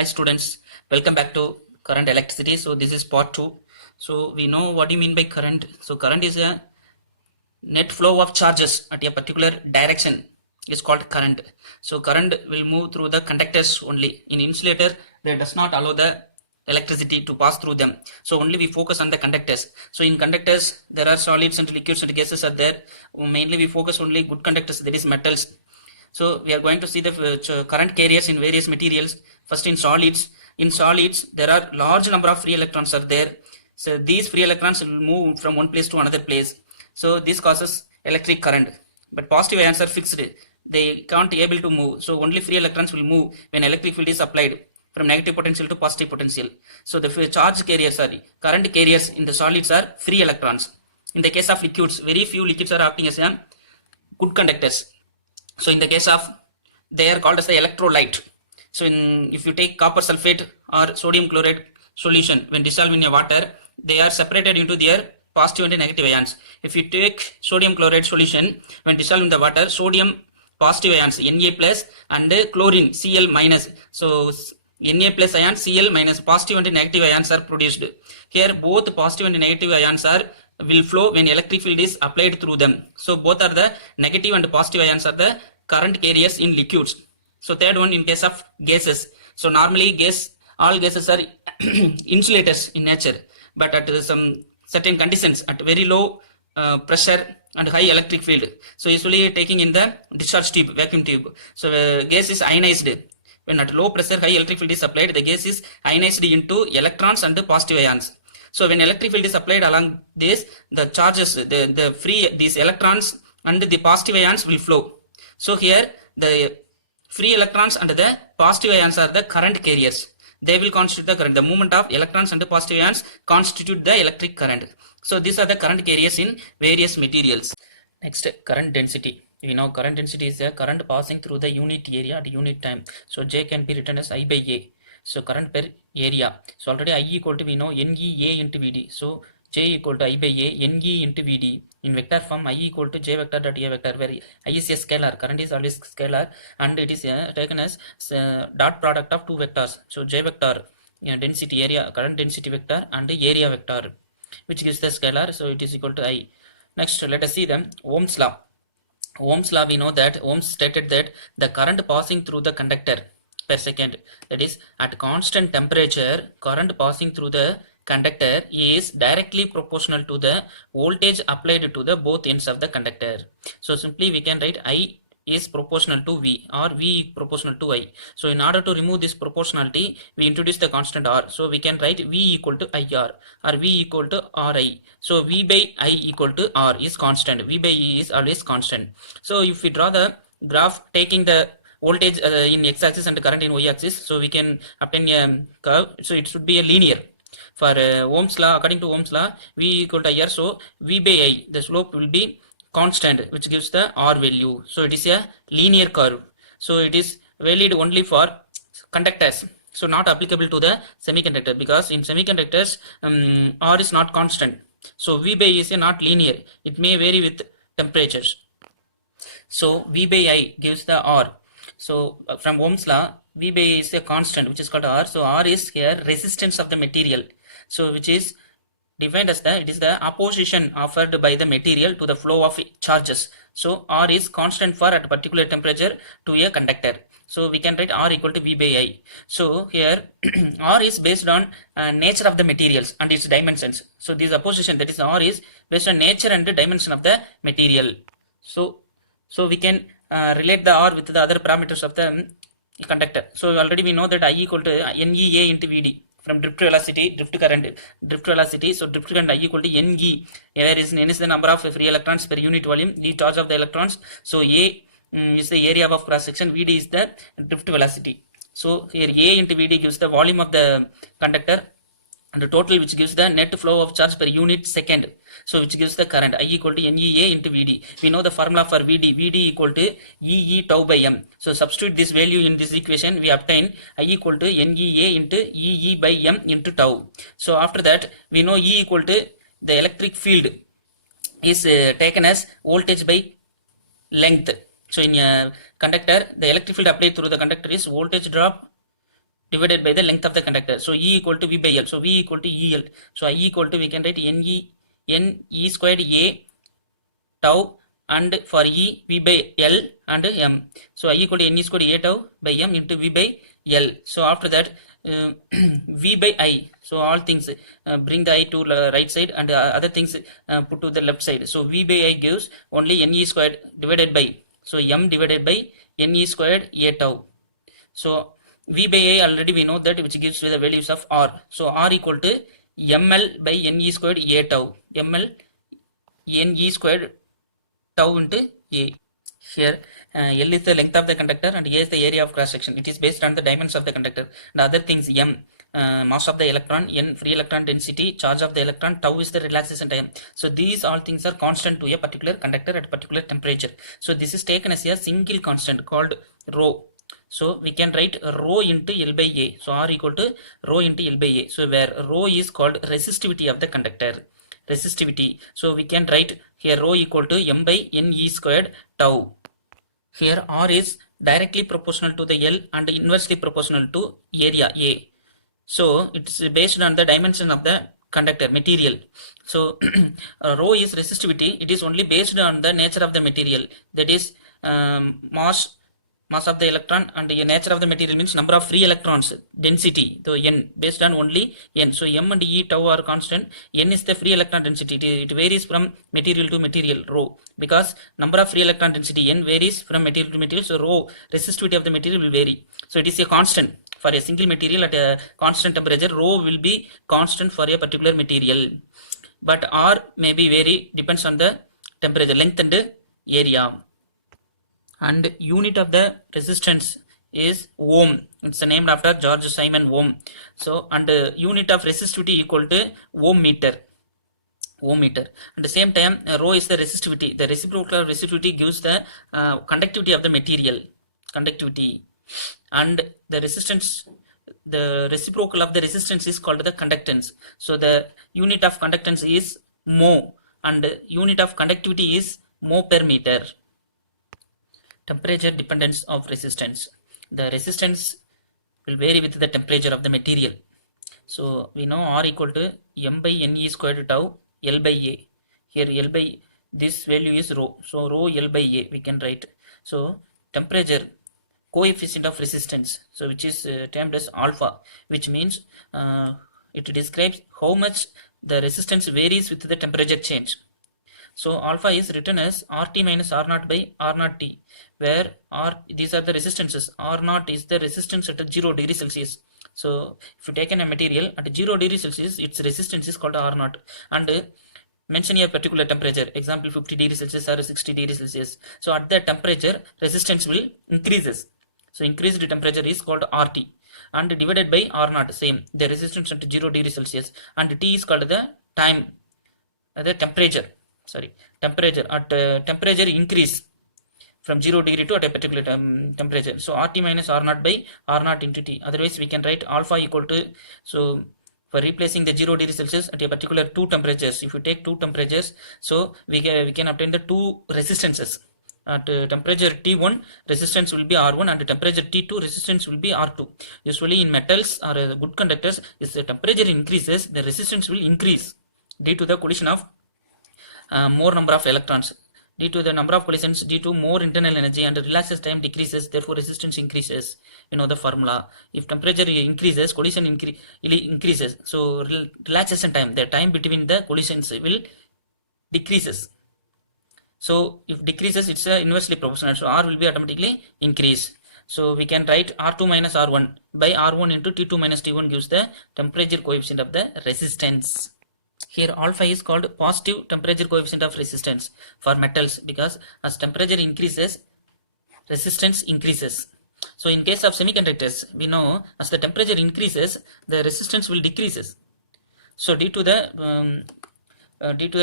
Hi students, welcome back to current electricity. So this is part 2. So we know what do you mean by current. So current is a net flow of charges at a particular direction is called current. So current will move through the conductors only. In insulator, they does not allow the electricity to pass through them. So only we focus on the conductors. So in conductors, there are solids and liquids and gases are there. Mainly we focus only good conductors, that is metals. So we are going to see the current carriers in various materials. First in solids. In solids, there are large number of free electrons are there. So these free electrons will move from one place to another place. So this causes electric current. But positive ions are fixed. They can't be able to move. So only free electrons will move when electric field is applied from negative potential to positive potential. So the charge carriers are current carriers in the solids are free electrons. In the case of liquids, very few liquids are acting as good conductors. So in the case of, they are called as the electrolyte. So if you take copper sulfate or sodium chloride solution, when dissolved in a water, they are separated into their positive and negative ions. If you take sodium chloride solution, when dissolved in the water, sodium positive ions Na plus and chlorine Cl minus. So Na plus ion, Cl minus, positive and negative ions are produced. Here both positive and negative ions will flow when electric field is applied through them. So both are the negative and positive ions are the current carriers in liquids. So third one in case of gases. So normally all gases are insulators in nature, but at some certain conditions, at very low pressure and high electric field. So usually taking in the discharge tube, vacuum tube. So gas is ionized. When at low pressure, high electric field is applied, the gas is ionized into electrons and positive ions. So when electric field is applied along this, the charges, these electrons and the positive ions will flow. So here the free electrons and the positive ions are the current carriers. They will constitute the current. The movement of electrons and the positive ions constitute the electric current. So these are the current carriers in various materials. Next, current density. We know current density is the current passing through the unit area at unit time. So J can be written as I by A. So current per area. So already I equal to, we know, NE A into VD. So J equal to I by A, NE into VD. In vector form, I equal to J vector dot A vector, where I is a scalar, current is always scalar, and it is taken as dot product of two vectors. So J vector, density area, current density vector, and the area vector, which gives the scalar. So it is equal to I. Next, let us see the Ohm's law. Ohm's law, we know that Ohm's stated that the current passing through the conductor per second, that is at constant temperature, current passing through the conductor is directly proportional to the voltage applied to the both ends of the conductor. So simply we can write I is proportional to V, or V proportional to I. So in order to remove this proportionality, we introduce the constant R. So we can write V equal to IR or V equal to RI. So V by I equal to R is constant. V by E is always constant. So if we draw the graph taking the voltage in x-axis and current in y-axis, so we can obtain a curve. So it should be a linear. For Ohm's law, according to Ohm's law, V equal to IR. So V by I, the slope will be constant, which gives the R value. So it is a linear curve. So it is valid only for conductors. So not applicable to the semiconductor, because in semiconductors R is not constant. So V by I is not linear. It may vary with temperatures. So V by I gives the R. So from Ohm's law, V by I is a constant, which is called R. So R is here resistance of the material. So which is defined as it is the opposition offered by the material to the flow of charges. So R is constant for at a particular temperature to a conductor. So we can write R equal to V by I. So here R is based on nature of the materials and its dimensions. So this opposition, that is R, is based on nature and the dimension of the material. So we can relate the R with the other parameters of the conductor. So already we know that I equal to NEA into VD. From drift velocity, drift current, drift velocity. So drift current I equal to NE, where is N is the number of free electrons per unit volume, the charge of the electrons. So A is the area of cross section, VD is the drift velocity. So here A into VD gives the volume of the conductor, and the total, which gives the net flow of charge per unit second. So which gives the current I equal to NEA into VD. We know the formula for VD. VD equal to EE tau by M. So substitute this value in this equation, we obtain I equal to NEA into EE by M into tau. So after that, we know E equal to the electric field is taken as voltage by length. So in a conductor, the electric field applied through the conductor is voltage drop divided by the length of the conductor. So E equal to V by L. So V equal to EL. So I equal to, we can write N E squared A tau, and for E V by L and M. So I equal to N E squared A tau by M into V by L. So after that V by I. So all things bring the I to right side, and other things put to the left side. So V by I gives only Ne squared divided by, so M divided by Ne squared A tau. So V by A already we know that, which gives the values of R. So R equal to ML by Ne squared A tau. ML Ne squared tau into A. Here L is the length of the conductor and A is the area of cross section. It is based on the dimensions of the conductor. The other things, M mass of the electron, N free electron density, charge of the electron, tau is the relaxation time. So these all things are constant to a particular conductor at a particular temperature. So this is taken as a single constant called rho. So we can write rho into L by A. So R equal to rho into L by A. So where rho is called resistivity of the conductor. Resistivity. So we can write here rho equal to M by Ne squared tau. Here R is directly proportional to the L and inversely proportional to area A. So it's based on the dimension of the conductor material. So rho is resistivity. It is only based on the nature of the material, that is mass of the electron, and the nature of the material means number of free electrons, density, so N, based on only N. So M and E tau are constant. N is the free electron density. It varies from material to material, rho, because number of free electron density N varies from material to material. So rho, resistivity of the material, will vary. So it is a constant for a single material at a constant temperature. Rho will be constant for a particular material, but R may be vary, depends on the temperature, length and area. And unit of the resistance is ohm. It's named after George Simon Ohm. So and unit of resistivity equal to ohm meter. Ohm meter. At the same time, rho is the resistivity. The reciprocal resistivity gives the conductivity of the material. Conductivity. And the resistance, the reciprocal of the resistance is called the conductance. So the unit of conductance is mho, and unit of conductivity is mho per meter. Temperature dependence of resistance. The resistance will vary with the temperature of the material. So we know R equal to M by Ne squared tau L by A. Here L by, this value is rho. So rho L by A we can write. So temperature coefficient of resistance, so which is termed as alpha, which means it describes how much the resistance varies with the temperature change. So alpha is written as RT minus R naught by R naught T, where these are the resistances. R naught is the resistance at 0 degree Celsius. So if you take in a material at 0 degree Celsius, its resistance is called R naught, and mention a particular temperature, example 50 degree Celsius or 60 degree Celsius. So at that temperature, resistance will increases. So increased temperature is called RT, and divided by R naught, same, the resistance at 0 degree Celsius, and T is called the time, the temperature. Temperature at temperature increase from 0 degree to at a particular temperature. So RT minus R naught by R naught into T. Otherwise we can write alpha equal to, so for replacing the 0 degree Celsius at a particular two temperatures, if you take two temperatures, so we can obtain the two resistances. At temperature T1 resistance will be R1, and temperature T2 resistance will be R2. Usually in metals or good conductors, if the temperature increases, the resistance will increase due to the collision of more number of electrons. Due to the number of collisions, due to more internal energy, and relaxation time decreases, therefore resistance increases. You know the formula. If temperature increases, collision increases. So relaxation time, the time between the collisions, will decreases. So if decreases, it's inversely proportional. So R will be automatically increase. So we can write R2 minus R1 by R1 into T2 minus T1 gives the temperature coefficient of the resistance. Here alpha is called positive temperature coefficient of resistance for metals, because as temperature increases, resistance increases. So in case of semiconductors, we know as the temperature increases, the resistance will decreases. So due to the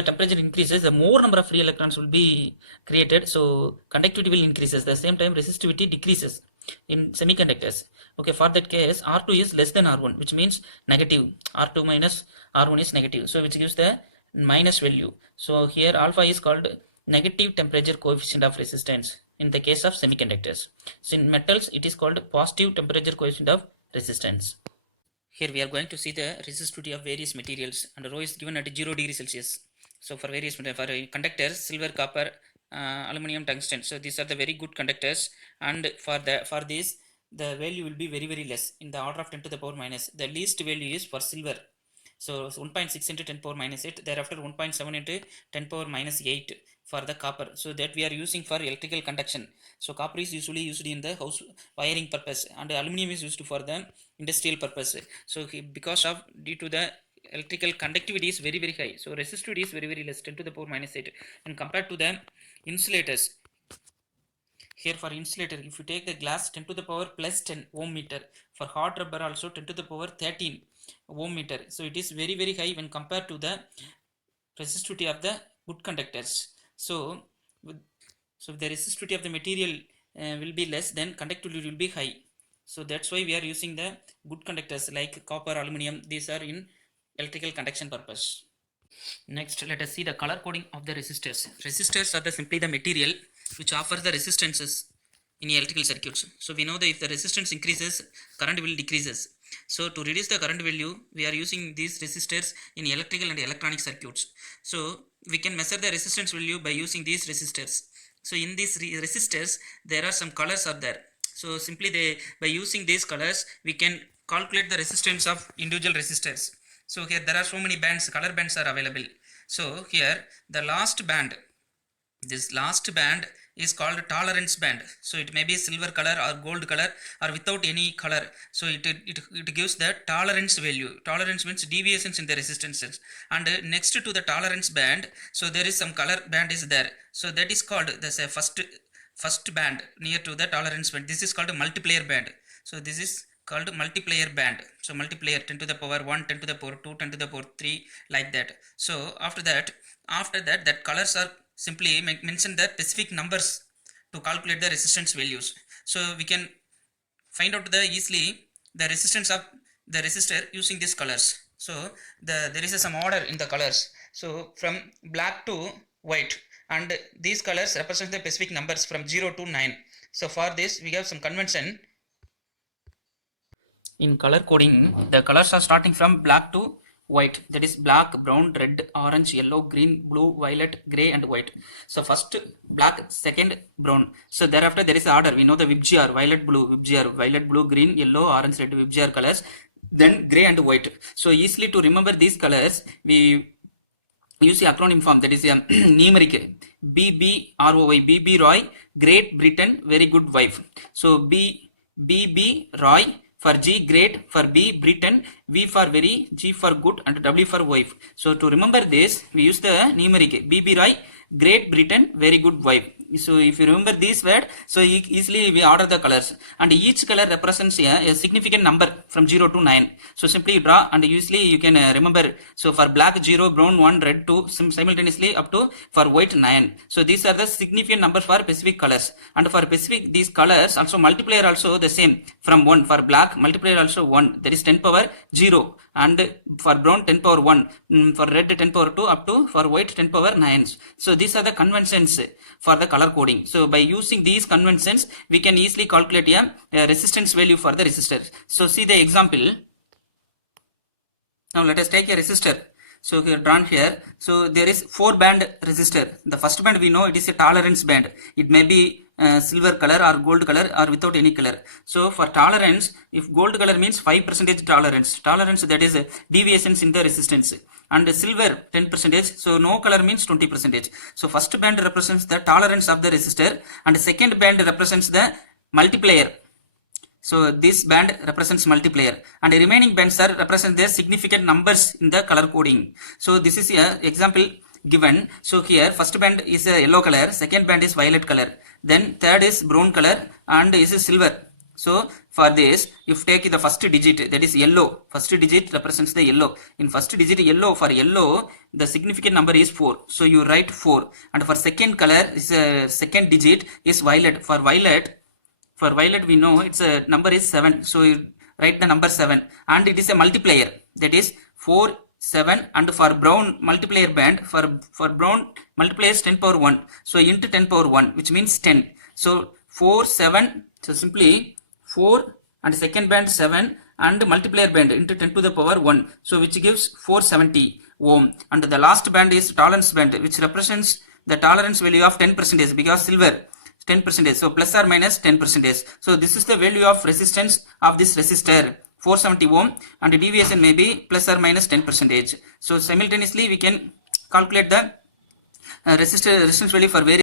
temperature increases, the more number of free electrons will be created, so conductivity will increases. At the same time, resistivity decreases in semiconductors. Okay, for that case, R2 is less than R1, which means negative. R2 minus R1 is negative, so which gives the minus value. So here alpha is called negative temperature coefficient of resistance in the case of semiconductors. So in metals, it is called positive temperature coefficient of resistance. Here we are going to see the resistivity of various materials, and rho is given at 0 degree Celsius. So for various for conductors, silver, copper, aluminum, tungsten. So these are the very good conductors, and for this the value will be very less, in the order of 10 to the power minus. The least value is for silver. So 1.6 into 10 power minus 8, thereafter 1.7 into 10 power minus 8 for the copper. So that we are using for electrical conduction. So copper is usually used in the house wiring purpose, and aluminum is used for the industrial purpose. So because of due to the electrical conductivity is very high, so resistivity is very less, 10 to the power minus 8, and compared to the insulators. Here for insulator, if you take the glass, 10 to the power plus 10 ohm meter. For hot rubber also 10 to the power 13 ohm meter. So it is very high when compared to the resistivity of the good conductors. So if the resistivity of the material will be less, then conductivity will be high. So that's why we are using the good conductors like copper, aluminum. These are in electrical conduction purpose. Next, let us see the color coding of the resistors. Resistors are simply the material which offers the resistances in electrical circuits. So we know that if the resistance increases, current will decreases. So to reduce the current value, we are using these resistors in electrical and electronic circuits. So we can measure the resistance value by using these resistors. So in these resistors, there are some colors are there. So simply by using these colors, we can calculate the resistance of individual resistors. So here there are so many bands, color bands are available. So here the last band, this last band is called tolerance band. So it may be silver color or gold color or without any color. So it gives the tolerance value. Tolerance means deviations in the resistances. And next to the tolerance band, so there is some color band is there. So that is called the first band near to the tolerance band. This is called a multiplier band. So this is called multiplier band. So multiplier 10 to the power 1, 10 to the power 2, 10 to the power 3, like that. So after that that colors are simply mention the specific numbers to calculate the resistance values. So we can find out easily the resistance of the resistor using these colors. So there is some order in the colors. So from black to white, and these colors represent the specific numbers from 0 to 9. So for this we have some convention. In color coding, the colors are starting from black to white, that is black, brown, red, orange, yellow, green, blue, violet, gray and white. So first black, second brown. So thereafter there is order. We know the VIBGYOR, violet, blue, green, yellow, orange, red, VIBGYOR colors. Then gray and white. So easily to remember these colors, we use the acronym form, that is a numeric BBROY, BB Roy, Great Britain, very good wife. So BB Roy, for G, great, for B, Britain, V for very, G for good, and W for wife. So to remember this, we use the numeric BB Roy, Great Britain, very good wife. So if you remember this word, so easily we order the colors, and each color represents a significant number from 0 to 9. So simply draw, and usually you can remember. So for black 0, brown 1, red 2, simultaneously up to for white 9. So these are the significant numbers for specific colors, and for specific these colors also multiplier also the same from 1. For black multiplier also 1, that is 10 power 0, and for brown 10 power 1, for red 10 power 2, up to for white 10 power 9. So these are the conventions for the color coding. So by using these conventions, we can easily calculate a resistance value for the resistor. So see the example. Now let us take a resistor. So here drawn here. So there is 4 band resistor. The first band we know it is a tolerance band. It may be silver color or gold color or without any color. So for tolerance, if gold color means 5% tolerance. Tolerance, that is deviations in the resistance. And silver 10%, so no color means 20%. So first band represents the tolerance of the resistor, and second band represents the multiplier. So this band represents multiplier, and the remaining bands are represent their significant numbers in the color coding. So this is a example given. So here first band is a yellow color, second band is violet color, then third is brown color, and is silver. So for this, if take the first digit, that is yellow, first digit represents the yellow. In first digit yellow, for yellow the significant number is 4. So you write 4. And for second color is second digit is violet. For violet we know its number is 7. So you write the number 7, and it is a multiplier, that is 4, 7. And for brown multiplier band, for brown multiplier is 10 power 1. So into 10 power 1, which means 10. So 4, 7. So simply 4 and second band 7, and multiplier band into 10 to the power 1, so which gives 470 ohm, and the last band is tolerance band, which represents the tolerance value of 10% because silver 10%, so plus or minus 10%. So this is the value of resistance of this resistor 470 ohm, and deviation may be plus or minus 10%. So simultaneously we can calculate the resistance value for various